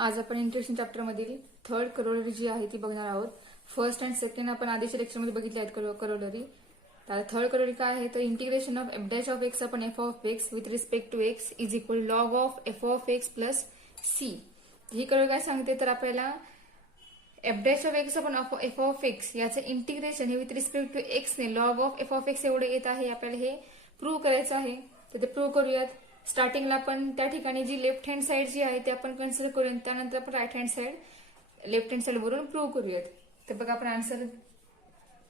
आज आपण introduction chapter मधील थर्ड करोलरी जी आहे ती बघणार आहोत. फर्स्ट अँड सेकंड आपण आधीच्या लेक्चरमध्ये बघितले आहेत करोलरी. तर थर्ड करोलरी काय आहे तर integration of F dash of x upon f of x with respect to x is equal log of F of x plus C. ही करोलरी काय सांगते तर आपल्याला f dash of x upon f of x याचं integration हे with respect to x ने log of F of x एवढे येत आहे. आपल्याला हे प्रूव्ह करायचं आहे. तर ते प्रूव्ह करूयात. स्टार्टिंगला आपण त्या ठिकाणी जी लेफ्ट हँड साइड जी आहे ते आपण कन्सिडर करूयात. त्यानंतर आपण right hand side left hand side वरून प्रूव्ह करूयात. तर बघा आपण आन्सर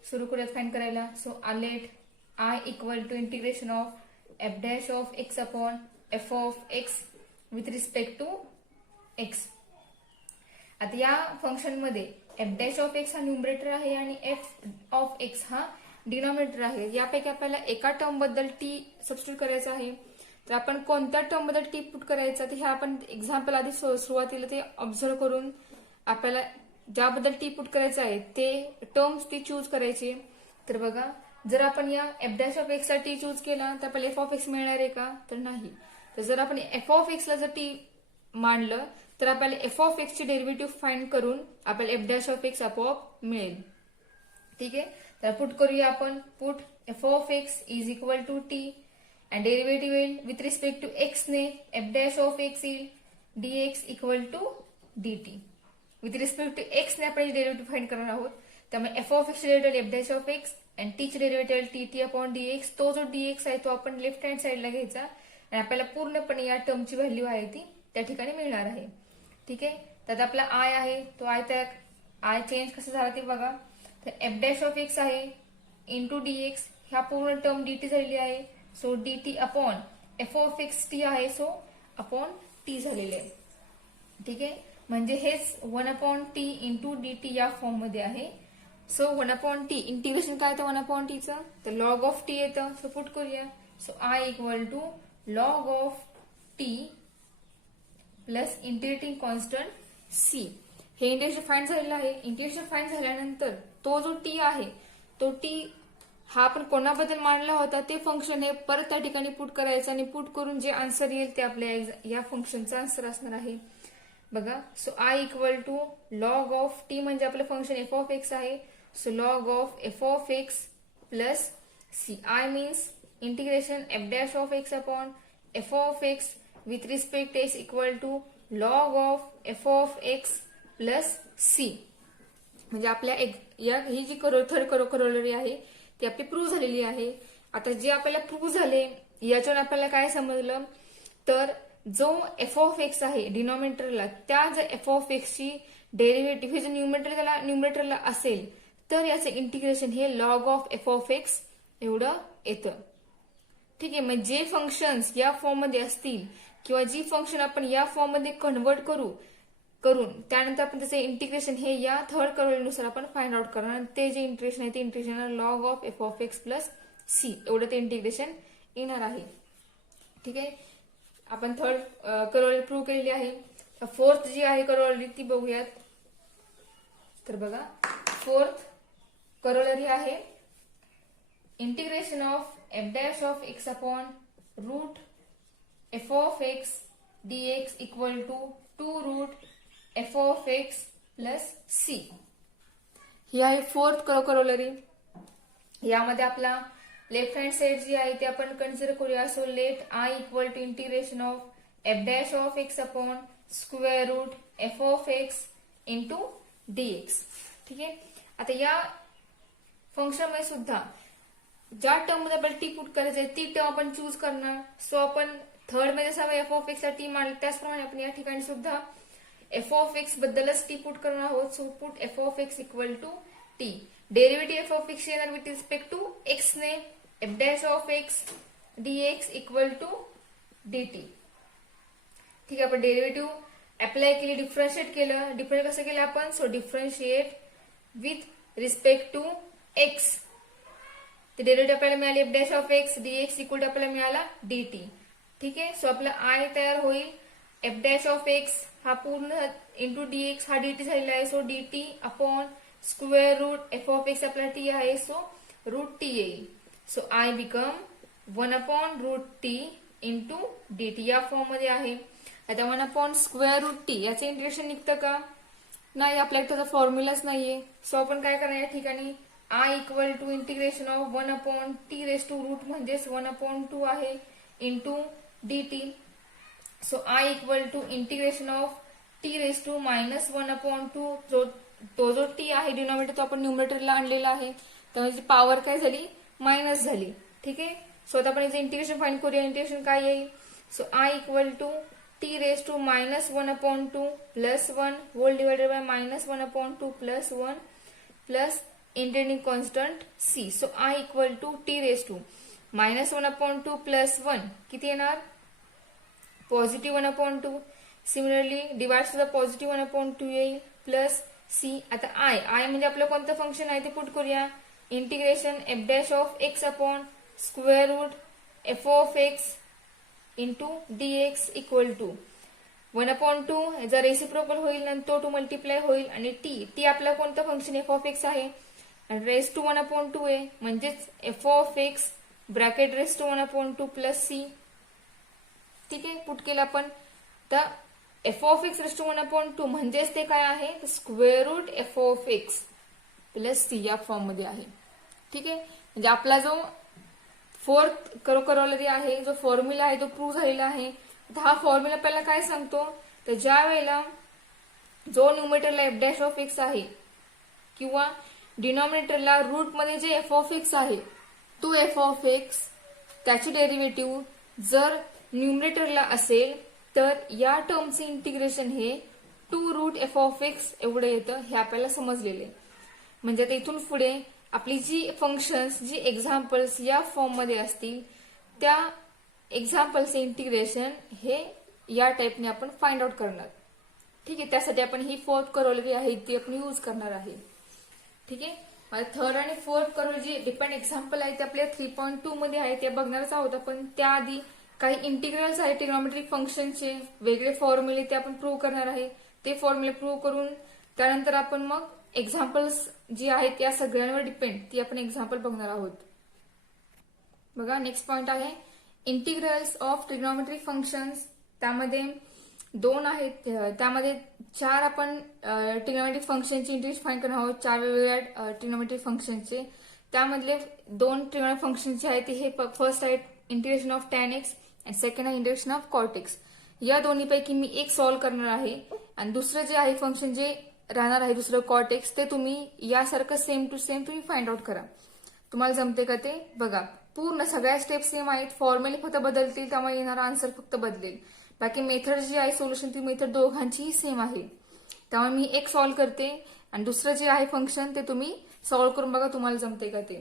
सुरू करूयात फाइंड करायला. So let I equal to integration of F dash of x upon f of x with respect to x. आता या फंक्शन मध्ये एफ डॅश ऑफ एक्स हा न्यूमरेटर आहे आणि एफ ऑफ एक्स हा डिनॉमिनेटर आहे. यापैकी आपल्याला एका टर्म बद्दल टी सबस्टिट्यूट करायचा आहे. तर आपण कोणत्या टर्म बद्दल टी पुट करायचा ते हे आपण एक्झाम्पल आधी सुरुवातीला ते ऑब्झर्व करून आपल्याला ज्याबद्दल टी पुट करायचं आहे ते टर्म्स ती चूज करायची. तर बघा जर आपण या एफ डॅश ऑफ एक्स ला टी चूज केला तर आपल्याला एफ ऑफ एक्स मिळणार आहे का तर नाही. तर जर आपण एफ ऑफ एक्स ला जर टी मांडलं तर आपल्याला एफ ऑफ एक्स ची डेरिव्हेटिव्ह फाइंड करून आपल्याला एफ डॅश ऑफ एक्स आपोआप मिळेल. ठीक आहे. तर पुट करूया आपण. Put f of x is equal to t and derivative येईल with respect to x ने f dash of x येईल dx equal to dt. with respect to x ने आपण डेरिव्हेटिव्ह फाइंड करणार आहोत. त्यामुळे f of x derivative f dash of x and t चे derivative tt upon dx. तो जो dx आहे तो आपण लेफ्ट हँड साइडला घ्यायचा आणि आपल्याला पूर्णपणे या टर्मची व्हॅल्यू आहे ती त्या ठिकाणी मिळणार आहे. ठीक आहे. त्यात आपला आय आहे तो आय त्या आय चेंज कसं झाला ते बघा. तर f dash of x आहे इंटू dx ह्या पूर्ण टर्म dt झालेली आहे. So dt upon f of x T आहे. सो अपॉन टी झालेले आहे. ठीक आहे. म्हणजे हेच 1 अपॉन टी इंटू dt या फॉर्म मध्ये आहे. सो 1 अपॉन टी इंटिग्रेशन काय येतं 1 अपॉन टीचं तर लॉग ऑफ टी येतं. सो पुट करूया. So I equal to log of t plus integrating constant c. हे इंटिग्रेशन फाइंड झालेलं आहे. इंटिग्रेशन फाइंड झाल्यानंतर तो जो टी आहे तो टी हा आपण कोणाबद्दल मांडला होता ते फंक्शन हे परत त्या ठिकाणी पुट करायचं आणि पुट करून जे आन्सर येईल ते आपल्या या फंक्शनचा आन्सर असणार आहे. बघा. So I equal to log of t म्हणजे आपलं फंक्शन एफ ऑफ एक्स आहे. So log of F of x plus c. I means integration f dash of x upon f of x with respect x equal to log of F of x plus c. म्हणजे आपल्या ही जी third corollary आहे ती आपली prove झालेली आहे. आता जे आपल्याला प्रूव्ह झाले याच्यावर आपल्याला काय समजलं तर जो एफ ऑफ एक्स आहे डिनॉमिनेटरला त्या जर एफ ऑफ एक्स ची डेरिव्हेटिव्ह हे जर न्यूमरेटरला असेल तर याचं इंटिग्रेशन हे log of F of x एवढं येतं. ठीक आहे. मग जे फंक्शन्स या फॉर्म मध्ये असतील किंवा जी फंक्शन आपण या फॉर्म मध्ये कन्वर्ट करून त्यानंतर आपण त्याचे इंटिग्रेशन हे या थर्ड करोलरीनुसार आपण फाइंड आउट करणार. आणि ते जे इंटिग्रेशन आहे ते integration log of F of x plus c एवढं ते इंटिग्रेशन येणार आहे. ठीक आहे. आपण थर्ड करोलरी प्रूव्ह केलेली आहे. फोर्थ जी आहे करोलरी ती बघूयात. तर बघा फोर्थ करोलरी आहे integration of F dash of x upon root F of x dx equal to 2 root F of x plus C. ही आहे फोर्थ करोलरी. यामध्ये आपला लेफ्ट हँड साइड जी आहे ती आपण कन्सिडर करूया. So let I equal to integration of F dash of x upon square root F of x into dx. ठीक आहे. आता या फंक्शन मध्ये सुद्धा ज्या टर्म मध्ये आपल्याला टी पुट करायचं आहे ती टर्म आपण चूज करणार. सो आपण थर्ड मध्ये जसा एफ ऑफ एक्स ला टी मांडला त्याचप्रमाणे आपण या ठिकाणी सुद्धा एफ ऑफ एक्स बद्दलच टी पुट करणार आहोत. So put f of x equal to t. Derivative f of x येणार विथ रिस्पेक्ट टू एक्स ने f dash of x dx equal to dt. ठीक आहे. आपण डेरिव्हेटिव्ह अप्लाय केली differentiate केलं. डिफरन्शिएट कसं केलं आपण. So differentiate with respect to x. ते डेरिव्हेटिव्ह आपल्याला मिळाले f dash of x dx equal to आपल्याला मिळाला डीटी. ठीक आहे. सो आपला आय तयार होईल. एफ डॅश ऑफ एक्स हा पूर्ण इंटू डीएक्स हा डीटी झालेला आहे. So dt upon square root F of x आपला टी आहे. सो रूट टी येईल. So I become 1 upon root t into dt या फॉर्म मध्ये आहे. आता 1/√t याचं इंटिग्रेशन निघतं का? नाही, आपल्याकडे त्याचा फॉर्म्युलाच नाहीये. सो आपण काय करणार या ठिकाणी I equal to integration of 1/t⁻√, म्हणजेच 1/2 आहे into dt. So I equal to integration of t⁻−1/2, तो जो t आहे डिनॉमिनेटर तो आपण न्यूमरेटरला आणलेला आहे, त्यामुळे पॉवर काय झाली? मायनस झाली. ठीक आहे. सो आता आपण याचं इंटिग्रेशन फाइंड करूया. इंटिग्रेशन काय येईल? So I equal to t⁻−1/2 plus 1 whole divided by -1/2 plus 1 plus integrating constant c. So I equal to t⁻−1/2 plus 1 किती येणार? Positive 1/2. Similarly divides the positive 1/2 येईल प्लस c. आता I म्हणजे आपलं कोणतं फंक्शन आहे ते पुट करूया. Integration f' of x upon square root f of x into dx equal to 1/2 याचा रेसिप्रोकल होईल आणि तो 2 मल्टिप्लाय होईल आणि t आपला कोणतं फंक्शन f ऑफ x आहे आणि रेस टू 1/2 आहे, म्हणजेच f of x bracket raise to 1/2 plus c. ठीक आहे. पुट केलं आपण तर f of x raise to 1/2 म्हणजेच ते काय आहे? Square root f of x plus c या फॉर्म मध्ये आहे. ठीक आहे. म्हणजे आपला जो फोर्थ करोलरी आहे, जो फॉर्म्युला आहे तो प्रूव्ह झालेला आहे. हा फॉर्म्युला आपल्याला काय सांगतो? तर ज्या वेळेला जो न्यूमरेटरला f' ऑफ x आहे किंवा डिनॉमिनेटरला रूट मध्ये जे f ऑफ x आहे तो f ऑफ x त्याची डेरिव्हेटिव्ह जर न्यूमरेटरला असेल तर या टर्मचे इंटिग्रेशन हे 2√f ऑफ x एवढं येतं. हे आपल्याला समजलेलं आहे. म्हणजे आता इथून पुढे आपली जी फंक्शन्स, जी एक्झाम्पल्स या फॉर्म मध्ये असतील त्या एक्झाम्पल्सचे इंटिग्रेशन हे या टाइपने आपण फाइंड आउट करणार. ठीक आहे. त्यासाठी आपण ही फोर्थ करोलरी आहे ती आपण यूज करणार आहे. ठीक आहे. थर्ड आणि फोर्थ करोलरी जे डिपेंड एक्झाम्पल आहे ते आपल्या 3.2 मध्ये आहे ते बघणारच आहोत आपण. त्याआधी काही इंटिग्रल्स आहेत ट्रिग्नोमेट्रिक फंक्शनचे वेगळे फॉर्म्युले ते आपण प्रूव्ह करणार आहे. ते फॉर्म्युले प्रूव्ह करून त्यानंतर आपण मग एक्झाम्पल्स जी आहेत या सगळ्यांवर डिपेंड ती आपण एक्झाम्पल बघणार आहोत. बघा नेक्स्ट पॉइंट आहे इंटिग्रल्स ऑफ ट्रिग्नोमेट्रिक फंक्शन्स. त्यामध्ये 2 आहेत, त्यामध्ये 4 आपण ट्रिग्नोमेट्रिक फंक्शनची इंटिग्रेशन फाइंड करणार आहोत. 4 वेगवेगळ्या ट्रिग्नोमेट्रिक फंक्शनचे. त्यामधले 2 ट्रिग्नोमेट्रिक फंक्शन जे आहेत हे फर्स्ट आहेत इंटिग्रेशन ऑफ tan x आणि सेकंड आहे इंटिग्रेशन ऑफ cot x. या दोन्हीपैकी मी एक सॉल्व्ह करणार आहे आणि दुसरं जे आहे फंक्शन जे राहणार आहे दुसरं cot x ते तुम्ही यासारखं सेम टू सेम तुम्ही फाइंड आउट करा. तुम्हाला जमते का ते बघा. पूर्ण सगळ्या स्टेप सेम आहेत, फॉर्म्युले फक्त बदलतील त्यामुळे येणारा आन्सर फक्त बदलेल. बाकी मेथड जी आहे सोल्युशन ती मेथड दोघांचीही सेम आहे. त्यामुळे मी एक सॉल्व्ह करते आणि दुसरं जे आहे फंक्शन ते तुम्ही सॉल्व्ह करून बघा तुम्हाला जमते का ते.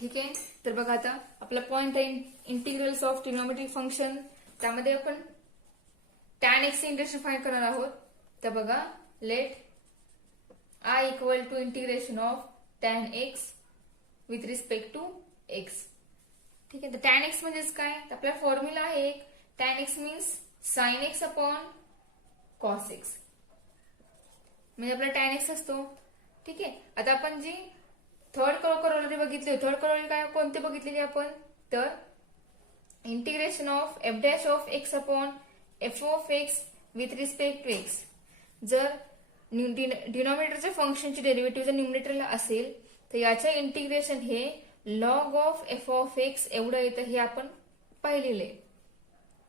ठीक आहे. तर बघा आता आपला पॉइंट आहे इंटिग्रल्स ऑफ ट्रिग्नोमेट्रिक फंक्शन. त्यामध्ये आपण tan x इंटिग्रेशन फाइंड करणार आहोत. तर बघा let I equal to integration of tan x with respect to x. ठीक आहे. तर tan x म्हणजेच काय? तर आपला फॉर्म्युला आहे एक tan x means sin x upon cos x म्हणजे आपला tan x असतो. ठीक आहे. आता आपण जी थर्ड करोलरी बघितली, थर्ड करोलरी काय कोणते बघितलेली आपण? तर integration of f' of x upon f of x with respect to x. जर डिनॉमिनेटरच्या फंक्शनची डेरिव्हेटिव्ह जर न्यूमरेटरला असेल तर याचं इंटिग्रेशन हे log of f of x एवढं येतं हे आपण पाहिलेलं आहे.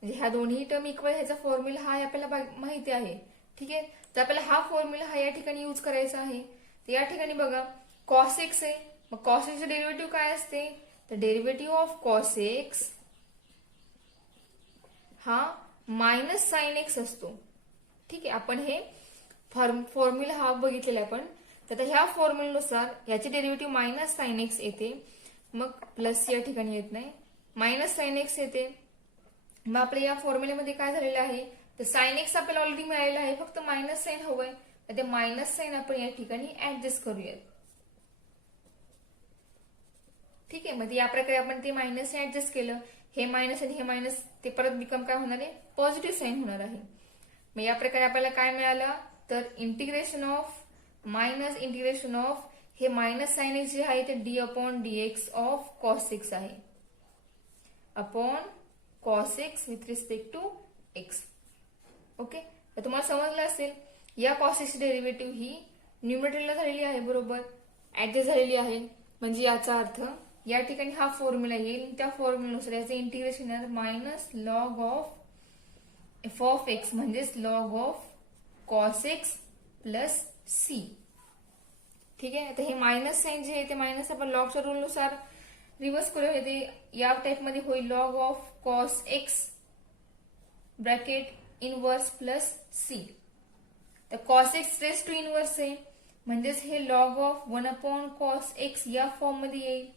म्हणजे ह्या दोन्ही टर्म इक्वल ह्याचा फॉर्म्युला हा आपल्याला माहिती आहे. ठीक आहे. तर आपल्याला हा फॉर्म्युला हा या ठिकाणी यूज करायचा आहे. तर या ठिकाणी बघा cos x आहे, मग cos x चे डेरिव्हेटिव्ह काय असते? तर डेरिव्हेटिव्ह ऑफ cos x हा मायनस साइन x असतो. ठीक आहे. आपण हे फॉर्म्युला हा बघितलेला आपण. तर ह्या फॉर्म्युल्यानुसार याचे डेरिव्हेटिव्ह मायनस साइन x येते, मग प्लस या ठिकाणी येत नाही, मायनस साइन x येते. मग आपल्या या फॉर्म्युल्यामध्ये काय झालेलं आहे? तर साइन x आपल्याला ऑलरेडी मिळालेलं आहे, फक्त मायनस साइन हवंय. तर ते मायनस साइन आपण या ठिकाणी ऍडजस्ट करूयात. ठीक आहे. म्हणजे या प्रकारे आपण ते मायनस ऍडजस्ट केलं. हे मायनस आणि हे मायनस ते परत बिकम काय होणार आहे? पॉझिटिव्ह साइन होणार आहे. मग या प्रकारे आपल्याला काय मिळालं? तर integration of minus integration of हे मायनस साइन एक्स जे आहे ते d upon dx of cos x आहे upon cos x with respect to x. Okay, तर तुम्हाला समजलं असेल या कॉस एक्सची डेरिव्हेटिव्ह ही न्यूमरेटरला झालेली आहे, बरोबर ऍडजस्ट झालेली आहे. म्हणजे याचा अर्थ या ठिकाणी हा फॉर्म्युला येईल, त्या फॉर्म्युलानुसार याचं इंटिग्रेशन येणार minus log of F of X म्हणजेच log of cos X plus C. ठीक आहे, आता हे मायनस साइन जे आहे ते मायनस आपण लॉगच्या रूलनुसार रिव्हर्स करूया. ते या टाइपमध्ये होईल log of cos X bracket inverse plus C. तर cos X raise to inverse आहे म्हणजेच हे लॉग ऑफ 1 कॉस एक्स या फॉर्म मध्ये येईल.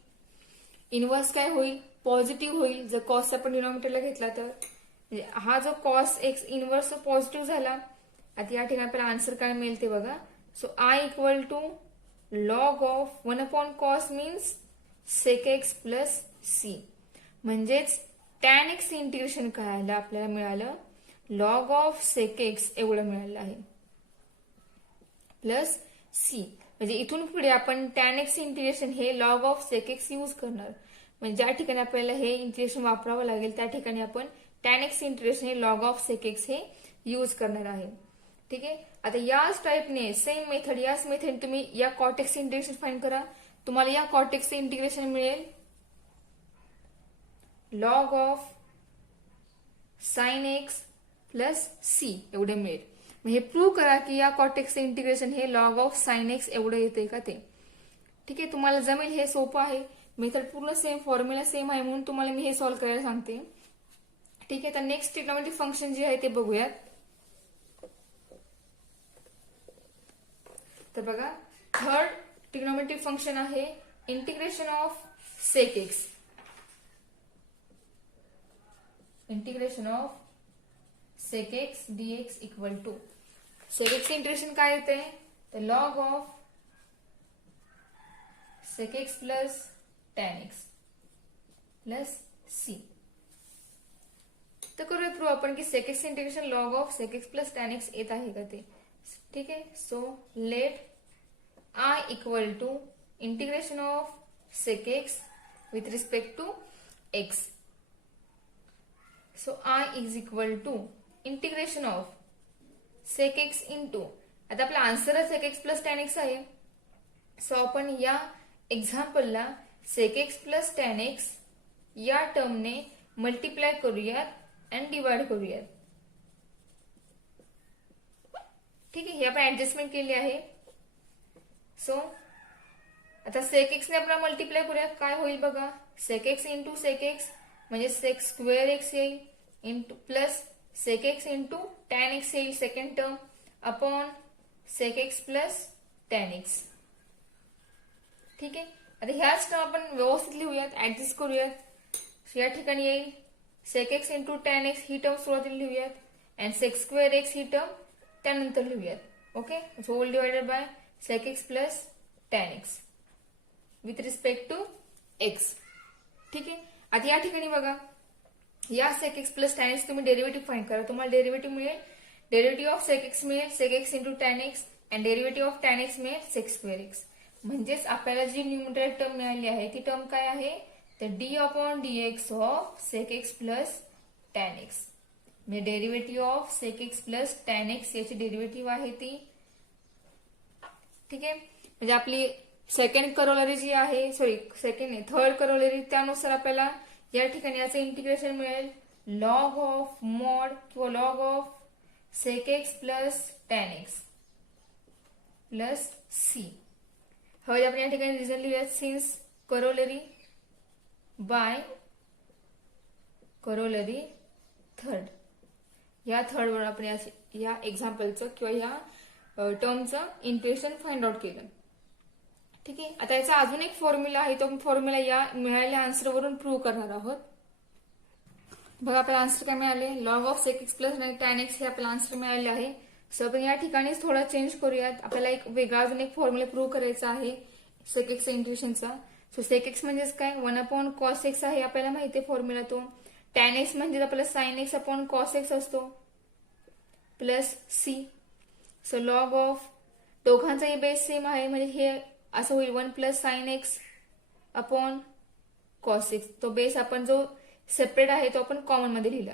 इनवर्स काय होईल, पॉझिटिव्ह होईल. जर कॉस आपण डिनॉमिनेटरला घेतला तर म्हणजे हा जो कॉस एक्स इनवर्स पॉझिटिव्ह झाला. आता या ठिकाणी आपल्याला आन्सर काय मिळेल ते बघा. So I equal to log of 1 cos means sec x plus c. म्हणजेच टॅन एक्स इंटिग्रेशन काय आलं आपल्याला मिळालं, लॉग ऑफ सेक एक्स एवढं मिळालं आहे प्लस सी. म्हणजे इथून पुढे आपण टॅन एक्स इंटिग्रेशन हे log of sec x use करणार. म्हणजे ज्या ठिकाणी आपल्याला हे इंटिग्रेशन वापरावं लागेल त्या ठिकाणी आपण टॅन एक्स इंटिग्रेशन हे लॉग ऑफ सेक एक्स हे यूज करणार आहे. ठीक आहे, आता याच टाइपने सेम मेथड याच मेथड तुम्ही या कॉटेक्स इंटिग्रेशन फाइंड करा. तुम्हाला या कॉटेक्सचे इंटिग्रेशन मिळेल log of sine x plus c एवढे मिळेल. हे प्रूव्ह करा की या कॉटेक्सचे इंटिग्रेशन हे लॉग ऑफ साइन एक्स एवढं येते का ते. ठीक आहे, तुम्हाला जमेल, हे सोपं आहे. मेथड पूर्ण सेम, फॉर्म्युला सेम आहे म्हणून तुम्हाला मी हे सॉल्व्ह करायला सांगते. ठीक आहे, तर नेक्स्ट ट्रिग्नोमेट्रिक फंक्शन जे आहे ते बघूयात. तर बघा, थर्ड ट्रिग्नोमेट्रिक फंक्शन आहे integration of sec x. Integration of sec x dx equal to sec x integration काय येते, तर log of sec x plus tan x plus C. तर करूया प्रूव्ह आपण की sec x integration log of sec x plus tan x येत आहे का ते. ठीक आहे, so let I equal to integration of sec x with respect to x. So I is equal to integration of sec x into, आता आपला answer sec x plus tan x आहे. So आपण या एक्झाम्पलला sec x plus tan x या टर्मने multiply करूयात आणि डिवाइड करूयात. ठीक आहे, हे आपण ऍडजस्टमेंट केली आहे. सो आता सेक एक्स ने आपण मल्टिप्लाय करूया, काय होईल बघा, sec x into sec x म्हणजे सेक स्क्वेअर एक्स येईल into plus sec x into tan x येईल second term upon sec x plus tan x. ठीक आहे, आता ह्याच टर्म आपण व्यवस्थित लिहूयात, ऍडजस्ट करूयात. या ठिकाणी येईल sec x into tan x ही टर्म सुरुवातीला लिहूयात अँड सेक स्क्वेअर एक्स ही टर्म त्यानंतर लिहूयात. Okay, so whole divided by sec x plus tan x with respect to x. ठीक आहे, आता या ठिकाणी बघा, या sec x plus tan x तुम्ही डेरिव्हेटिव्ह फाइंड करा. तुम्हाला डेरिव्हेटिव्ह मिळेल, डेरिव्हेटिव्ह ऑफ सेक एक्स मिळेल sec x into tan x and derivative of tan x मिळेल सेक स्क्वेअर एक्स. म्हणजेच आपल्याला जी न्यूमरेटर टर्म मिळाली आहे ती टर्म काय आहे, तर d upon d x of sec x plus tan x. म्हणजे derivative of sec x plus tan x याची डेरिव्हेटिव्ह आहे ती. ठीक आहे, म्हणजे आपली सेकंड करोलरी जी आहे, सॉरी सेकंड थर्ड करोलरी, त्यानुसार आपल्याला या ठिकाणी याचं इंटिग्रेशन मिळेल लॉग ऑफ मॉड किंवा log of sec x plus tan x plus c. हवे आपण या ठिकाणी रिझन लिहूयात, since corollary by corollary third. या थर्ड वर आपण या एक्झाम्पलचं किंवा या टर्मचं इंटिग्रेशन फाइंड आउट केलं. ठीक आहे, आता याचा अजून एक फॉर्म्युला आहे, तो फॉर्म्युला या मिळालेल्या आन्सर वरून प्रूव्ह करणार आहोत. बघा आपल्याला आन्सर काय मिळाले, log of sec x plus tan x हे आपल्याला आन्सर मिळाले आहे. सो आपण या ठिकाणीच थोडा चेंज करूयात. आपल्याला एक वेगळा अजून एक फॉर्म्युला प्रूव्ह करायचा आहे सेक एक्स इंटिग्रेशनचा. सो सेक एक्स म्हणजेच काय, 1 अपॉन कॉस एक्स आहे, आपल्याला माहिती आहे फॉर्म्युला तो. टॅन एक्स म्हणजे आपला sine x upon cos x असतो plus c. So log of दोघांचाही बेस सेम आहे म्हणजे हे असं होईल 1 plus sine x upon cos x. तो बेस आपण जो सेपरेट आहे तो आपण कॉमन मध्ये लिहिला.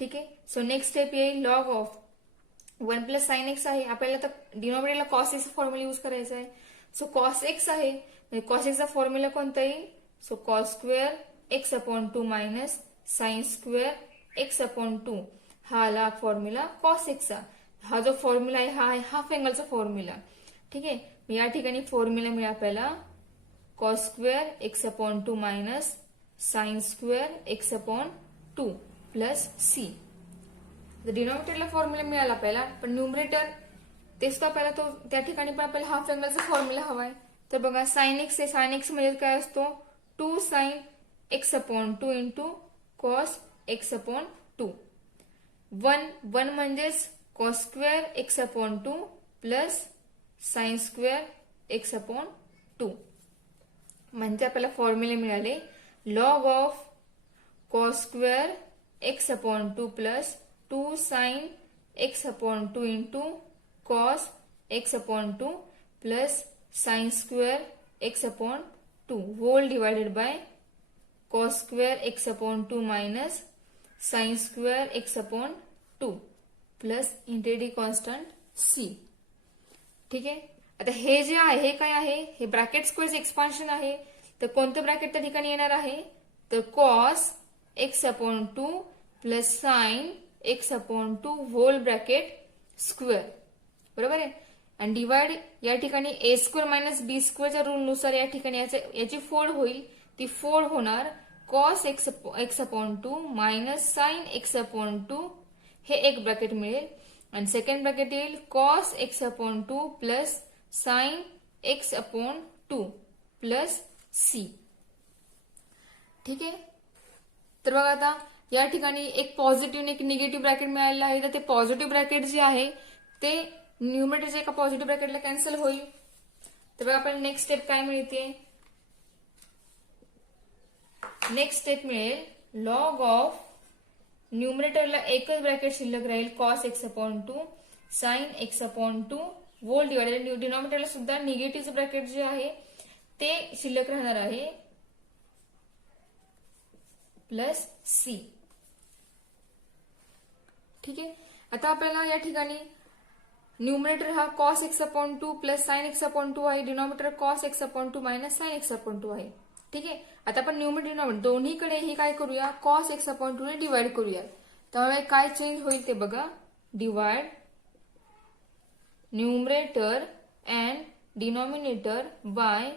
ठीक आहे, सो नेक्स्ट स्टेप येईल log of 1 plus sine x आहे, आपल्याला तर डिनॉमिनेटरला कॉस एक्स फॉर्म्युला यूज करायचा आहे. सो कॉस एक्स आहे, म्हणजे कॉस एक्सचा फॉर्म्युला कोणता येईल? So cos square x upon 2 minus sine square x upon 2 हा आला फॉर्म्युला कॉस एक्सचा. हा जो फॉर्म्युला आहे हा आहे हाफ अँगलचा फॉर्म्युला. ठीक आहे, या ठिकाणी फॉर्म्युला मिळाला आपल्याला cos square x upon 2 minus sine square x upon 2 plus c. डिनॉमिनेटरला फॉर्म्युला मिळाला आपल्याला, पण न्यूमरेटर तेच तर आपल्याला तो त्या ठिकाणी पण आपल्याला हाफ अँगलचा फॉर्म्युला हवाय. तर बघा साइन एक्स आहे, साइन एक्स म्हणजे काय असतो? 2 sine x upon 2 into cos x upon 2. 1 म्हणजेच cos square x upon 2 plus sine square x upon 2. म्हणजे आपल्याला फॉर्म्युले मिळाले log of cos square x upon 2 plus 2 sine x upon 2 into cos x upon 2 plus sine square x upon 2 whole divided by cos square x upon 2 minus sine square x upon 2 plus integrating constant c. ठीक आहे, आता हे जे आहे हे काय आहे? हे ब्रॅकेट स्क्वेअर एक्सपान्शन आहे. तर कोणतं ब्रॅकेट त्या ठिकाणी येणार आहे? तर cos x upon 2 plus sine x upon 2 whole bracket square. बरोबर आहे. आणि डिवाइड या ठिकाणी ए स्क्वेअर मायनस बी स्क्वेअरच्या रूल नुसार या ठिकाणी याची फोड होईल. ती फोड होणार cos x upon 2 minus sine x upon 2 हे एक ब्रॅकेट मिळेल. आणि सेकंड ब्रॅकेट येईल cos x upon 2 plus sine x upon 2 plus C. ठीक आहे, तर बघा आता या ठिकाणी एक पॉझिटिव्ह आणि एक निगेटिव्ह ब्रॅकेट मिळालेलं आहे. तर ते पॉझिटिव्ह ब्रॅकेट जे आहे ते न्यूमरेटरच्या एका पॉझिटिव्ह ब्रॅकेटला कॅन्सल होईल. तर बघा आपल्याला नेक्स्ट स्टेप काय मिळते? नेक्स्ट स्टेप मिळेल लॉग ऑफ न्यूमरेटरला एकच ब्रॅकेट शिल्लक राहील cos x upon 2 sine x upon 2 whole divided. डिनॉमिनेटरला सुद्धा निगेटिव्ह ब्रॅकेट जे आहे ते शिल्लक राहणार आहे प्लस सी. ठीक आहे, आता आपल्याला या ठिकाणी न्यूमरेटर हा cos x upon 2 plus sine x upon 2 आहे. Denominator cos x upon 2 minus sine x upon 2 आहे. ठीक आहे, आता आपण न्यूमरेटर डिनॉमिनेटर दोन्हीकडे हे काय करूया? कॉस एक्स अपॉन 2 ने डिवाइड करूया. त्यामुळे काय चेंज होईल ते बघा. Divide numerator and denominator by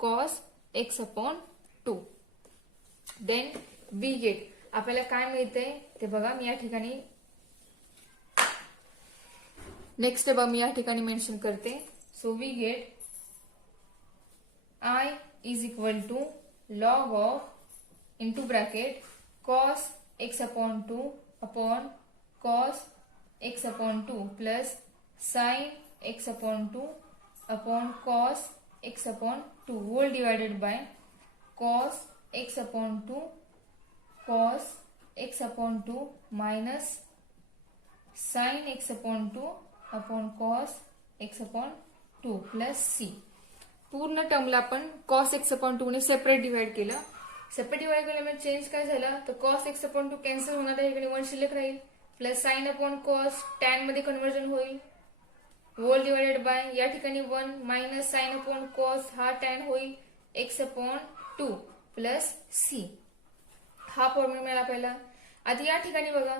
cos x upon 2. Then we get आपल्याला काय मिळतंय ते बघा. मी या ठिकाणी नेक्स्ट स्टेप मी या ठिकाणी मेन्शन करते. So we get I is equal to log of into bracket cos x upon 2 upon cos x upon 2 plus sine x upon 2 upon cos x upon 2 whole divided by cos x upon 2 cos x upon 2 minus sine x upon 2 upon cos x upon 2 plus c. पूर्ण टर्मला आपण cos x upon 2 ने separate divide केलं. Separate divide केल्यामुळे change काय झाला? तर cos x upon 2 cancel होणार आहे, इकडे 1 शिल्लक राहील plus sine upon cos tan मध्ये कन्व्हर्जन होईल होल डिवाइडेड बाय या ठिकाणी 1 मायनस साइन अपॉन कॉस हा टॅन होईल एक्स अपॉन 2 प्लस सी. हा फॉर्म्युला मिळाला आपल्याला. आता या ठिकाणी बघा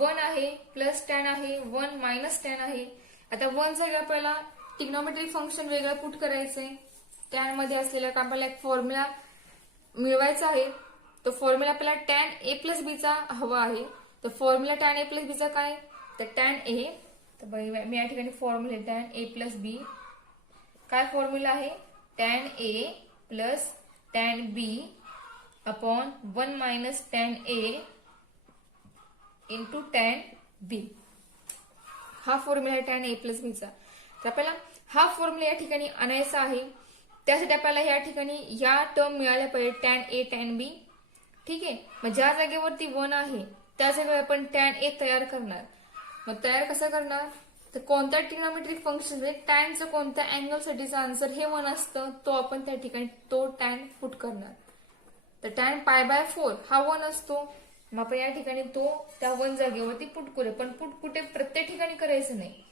1 आहे प्लस टॅन आहे 1 मायनस टॅन आहे. आता 1 साठी आपल्याला ट्रिग्नोमेट्रिक फंक्शन वेगळं पुट करायचंय. टॅन मध्ये असलेला आपल्याला एक फॉर्म्युला मिळवायचा आहे. तो फॉर्म्युला आपल्याला टॅन ए प्लस बी चा हवा आहे. तर फॉर्म्युला टॅन ए प्लस बी चा काय? तर टॅन ए. तर मी या ठिकाणी फॉर्म्युला टॅन ए प्लस बी काय फॉर्म्युला आहे? Tan A plus tan B upon 1 minus tan A into tan बी. हा फॉर्म्युला आहे टॅन ए प्लस बी चा. तर आपल्याला हा फॉर्म्युला या ठिकाणी आणायचा आहे. त्यासाठी आपल्याला या ठिकाणी या टर्म मिळाल्या पाहिजे टॅन ए टॅन बी. ठीक आहे, मग ज्या जागेवरती 1 आहे त्या जागेवर आपण टॅन ए तयार करणार. मग तयार कसं करणार? तर कोणत्या ट्रिग्नोमेट्रिक फंक्शन टॅनचं कोणत्या अँगलसाठीचं आन्सर हे 1 असतं तो आपण त्या ठिकाणी तो टॅन पुट करणार. तर टॅन पाय बाय 4 हा 1 असतो. मग आपण या ठिकाणी तो त्या 1 जागेवरती पुट करूया, पण पुट कुठे प्रत्येक ठिकाणी करायचं नाही.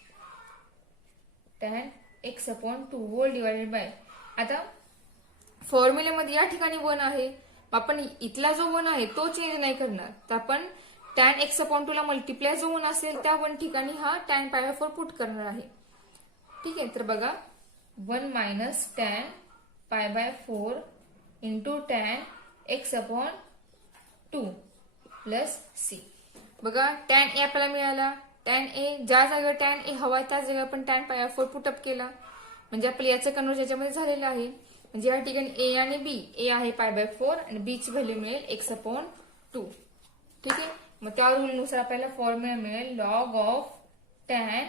tan x/2 hole divided bye, आता फॉर्म्युलेमध्ये या ठिकाणी 1 आहे, आपण इथला जो 1 आहे तो चेंज नाही करणार, तर आपण tan x/2 ला मल्टिप्लाय जो 1 असेल त्या 1 ठिकाणी हा tan π/4 पुट करणार आहे. ठीक आहे, तर बघा 1 minus tan π/4 into tan x/2 plus c. बघा tan ए आपल्याला मिळाला, tan ए ज्या जागेवर tan ए हवा त्या जागेवर आपण tan π/4 पुटअप केला, म्हणजे आपलं याचं कन्वर्जन याच्यामध्ये झालेलं आहे. म्हणजे या ठिकाणी ए आणि बी, ए आहे π/4 आणि बी ची व्हॅल्यू मिळेल x/2. ठीक आहे, मग त्या रूलनुसार आपल्याला फॉर्म्युला मिळेल log of tan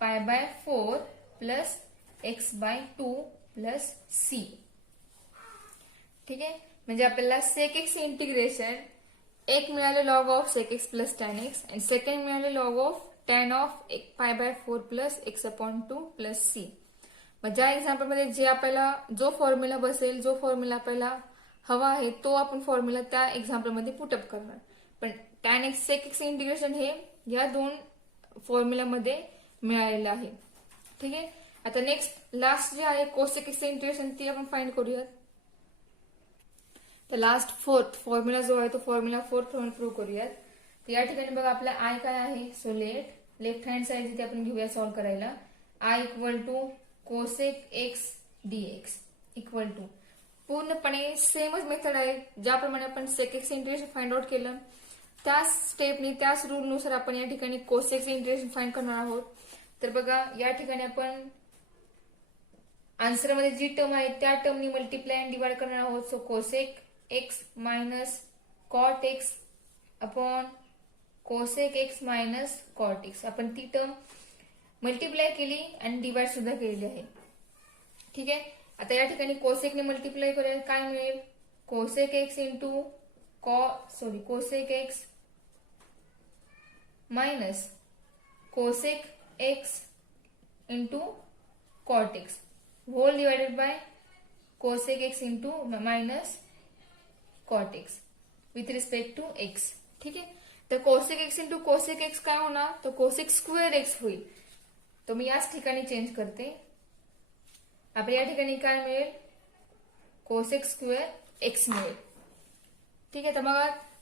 π/4 plus x/2 plus C. ठीक आहे, म्हणजे आपल्याला sec x इंटिग्रेशन एक मिळालं log of sec x plus tan x आणि सेकंड मिळालं log of tan of π/4 plus x/2 plus c. मग ज्या एक्झाम्पल मध्ये जे आपल्याला जो फॉर्म्युला बसेल, जो फॉर्म्युला आपल्याला हवा आहे तो आपण फॉर्म्युला त्या एक्झाम्पल मध्ये पुटअप करणार. पण tan x sec x integration हे या 2 फॉर्म्युलामध्ये मिळालेलं आहे. ठीक आहे, आता नेक्स्ट लास्ट जे आहे cosec x इंटिग्रेशन ती आपण फाइंड करूयात. तर लास्ट फोर्थ फॉर्म्युला जो आहे तो फॉर्म्युला 4 प्रूव्ह करूयात. तर या ठिकाणी बघा आपला आय काय आहे, सो लेफ्ट हँड साइड इथे आपण घेऊया सॉल्व्ह करायला. I equal to cosec x dx equal to, पूर्णपणे सेमच मेथड आहे ज्याप्रमाणे आपण sec x integration find out केलं त्याच स्टेपनी त्याच रूलनुसार आपण या ठिकाणी कोसेक इंटिग्रेशन फाइंड करणार आहोत. तर बघा या ठिकाणी आपण आन्सर मध्ये जी टर्म आहे त्या टर्मनी मल्टिप्लाय अँड डिवाइड करणार आहोत. So cosec x minus cot x upon cosec x minus cot x, आपण ती टर्म मल्टिप्लाय केली आणि डिवाइड सुद्धा केलेली आहे. ठीक आहे, आता या ठिकाणी कोसेकने मल्टिप्लाय करूया, काय मिळेल cosec x into cosec x minus cosec x into cot x whole divided by cosec x into minus cot x with respect to x. ठीक आहे, तर cosec x into cosec x काय होणार, तर कोसेक स्क्वेअर एक्स होईल. तो मी याच ठिकाणी चेंज करते. आपल्या या ठिकाणी काय मिळेल कोसेक स्क्वेअर एक्स मिळेल. ठीक आहे, तर मग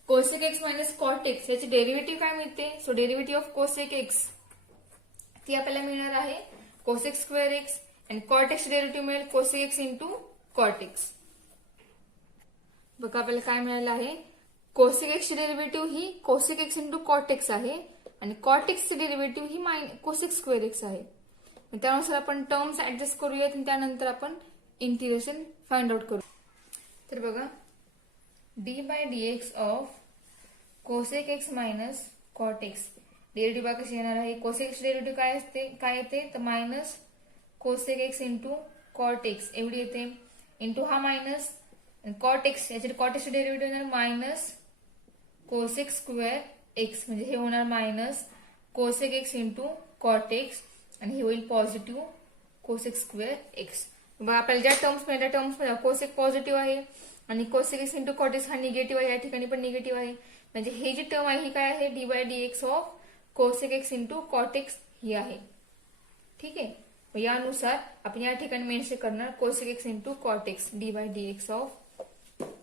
cosec x minus cot x याची डेरिव्हेटिव्ह काय मिळते, so derivative of cosec x ती आपल्याला मिळणार आहे कोसेक स्क्वेअर एक्स आणि कॉट एक्स डेरिव्हेटिव्ह मिळेल cosec x into cot x. बघा आपल्याला काय मिळालं आहे, कोसेक एक्सची डेरिव्हेटिव्ह ही cosec x into cot x आहे आणि कॉट एक्सची डेरिव्हेटिव्ह ही कोसेक स्क्वेअर एक्स आहे. त्यानुसार आपण टर्म्स ऍडजस्ट करूयात आणि त्यानंतर आपण इंटिग्रेशन फाइंड आउट करू. तर बघा d by d x of cosec x minus cot x derivative कशी येणार आहे, कोसेक एक्स डेरिव्हेटिव्ह काय येते तर minus cosec x into cot x एवढी येते इंटू हा मायनस कॉट एक्स, याचे कॉट एक्स डेरिव्हेटिव्ह येणार मायनस कोसेक स्क्वेअर एक्स, म्हणजे हे होणार minus cosec x into cot x आणि हे होईल पॉझिटिव्ह कोसेक स्क्वेअर एक्स. बघा आपल्याला ज्या टर्म्स मिळाल्या त्या टर्म्स कोसेक पॉझिटिव्ह आहे आणि cosec x into cot x हा निगेटिव्ह आहे, या ठिकाणी पण निगेटिव्ह आहे. म्हणजे हे जी टर्म आहे ही काय आहे, d by d x of cosec x into cot x ही आहे. ठीक आहे, यानुसार आपण या ठिकाणी मेन्शन करणार cosec x into cot x d by d x of,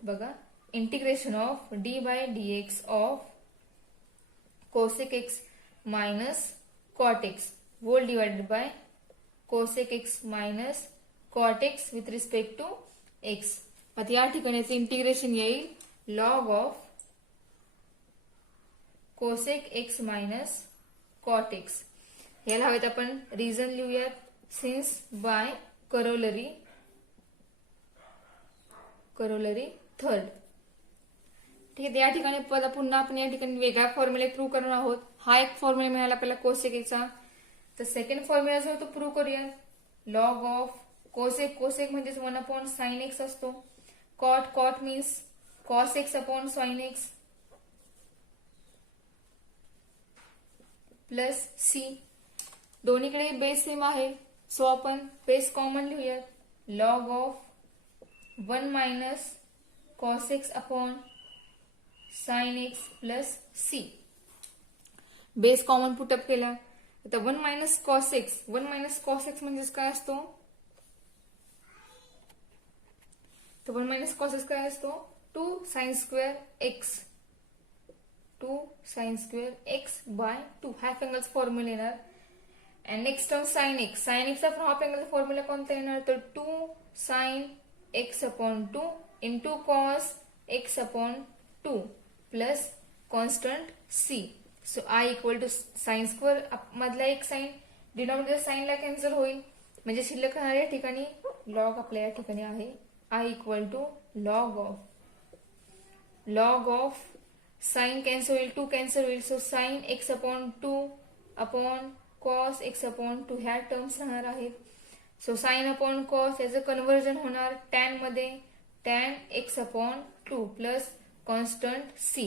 बघा integration of d by d x of cosec x minus cot x whole divided by cosec x minus cot x with respect to x. आता या ठिकाणी integration येईल log of cosec x minus cot x. याला हवेत आपण reason लिहूयात since bye corollary third. ठीक आहे, या ठिकाणी पुन्हा आपण या ठिकाणी वेगळा फॉर्म्युला प्रूव्ह करणार आहोत. हा एक फॉर्म्युला मिळाला आपल्याला कोसेक एक्सचा, तर सेकंड फॉर्म्युला जो तो प्रूव्ह करूया. लॉग ऑफ कोसेक म्हणजेच 1 अपॉन साइन एक्स असतो, cot means cos x upon sine x plus c. दोन्हीकडे बेस सेम आहे, सो आपण बेस कॉमन लिहूयात. Log of 1 minus cos x upon sine x plus c. Base common put up केला आता 1 minus cos x. 1 minus cos x म्हणजेच काय असतो, तर 1 मायनस कॉस एक्स काय असतो, 2 sine square x. 2 sine square x by 2 half अँगलचा फॉर्म्युला येणार. And next term sine x. Sine एक्सचा हाफ अँगलचा फॉर्म्युला कोणता येणार, तर 2 sine x upon 2 into cos x upon 2 plus constant c. So I equal to sine square मधला एक sign denominator साइनला cancel होईल, म्हणजे शिल्लक राहणार या ठिकाणी लॉग आपल्या या ठिकाणी आहे. I equal to log of sine cancel होईल, 2 कॅन्सल होईल. So sine x upon 2 upon cos x upon 2 ह्या टर्म्स राहणार आहेत. सो साइन अपॉन कॉस याचं कन्व्हर्जन होणार टॅन मध्ये, tan x upon 2 plus constant c.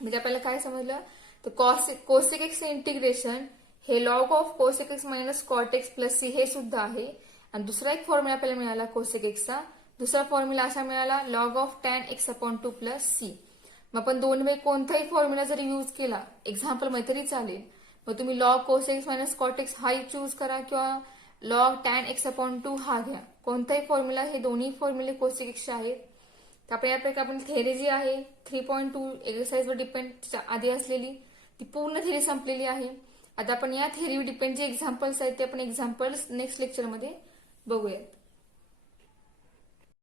म्हणजे आपल्याला काय समजलं, तर कोसेक एक्स इंटिग्रेशन हे log of cosec x minus cot x plus c हे सुद्धा आहे. आणि दुसरा एक फॉर्म्युला आपल्याला मिळाला कोसेक एक्सचा. दुसरा फॉर्म्युला असा मिळाला log of tan x upon 2 plus c. मग आपण दोन वे कोणताही फॉर्म्युला जरी यूज केला एक्झाम्पल मध्ये तरी चालेल. मग तुम्ही log cosec x minus cot x हा चूज करा किंवा लॉग टॅन एक्स अपॉन 2 हा घ्या. कोणताही फॉर्म्युला, हे दोन्ही फॉर्म्युले कोसेक एक्सचे आहेत. तर आपण यापैकी आपण थेअरी जी आहे 3.2 एक्सरसाइजवर डिपेंड आधी असलेली ती पूर्ण थेअरी संपलेली आहे. आता आपण या थेअरीवर डिपेंड जे एक्झाम्पल्स आहेत ते आपण एक्झाम्पल्स नेक्स्ट लेक्चरमध्ये बघूयात.